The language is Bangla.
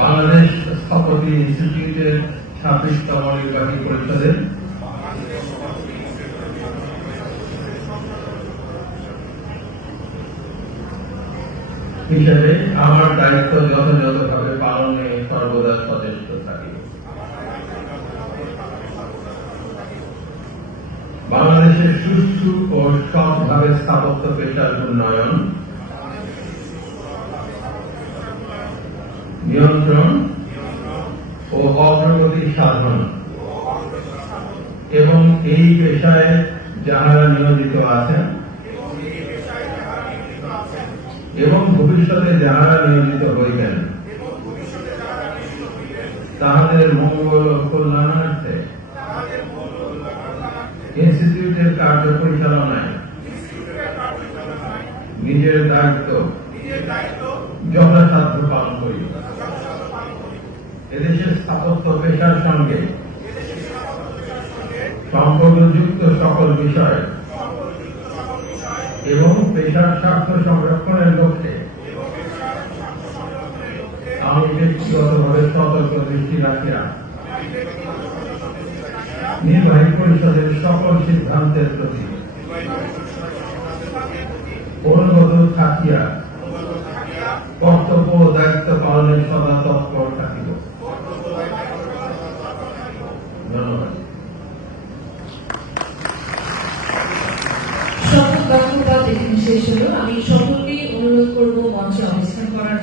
বাংলাদেশ স্থপতি ইনস্টিটিউটের 26তম নির্বাহী পরিষদের হিসেবে আমার দায়িত্ব যথাযথভাবে পালনে সর্বদা সচেষ্ট থাকি। বাংলাদেশের সুষ্ঠু ও সৎভাবে স্থাপত্য পেশার উন্নয়ন, নিয়ন্ত্রণ ও অগ্রগতি সাধন এবং এই পেশায় যাহারা নিয়োজিত আছেন এবং ভবিষ্যতে যাহারা নিয়োজিত হইবেন তাহাদের মঙ্গল ও কল্যাণার্থে ইনস্টিটিউটের কার্য পরিচালনায় নিজের দায়িত্ব যথাসাধ্য পালন করি। এদেশের স্থাপত্য পেশার সঙ্গে সম্পর্কযুক্ত সকল বিষয় এবং পেশার স্বার্থ সংরক্ষণের লক্ষ্যে আমি ব্যক্তিগতভাবে সতর্ক দৃষ্টি রাখিয়া নির্বাহী পরিষদের সকল সিদ্ধান্তের প্রতি অনুগত থাকিয়া কর্তব্য ও দায়িত্ব পালনের সদা তৎপর থাকিব। ধন্যবাদ। শপথ বাক্য এখানে শেষ হলো। আমি সকলকে অনুরোধ করবো মঞ্চে অবস্থান করার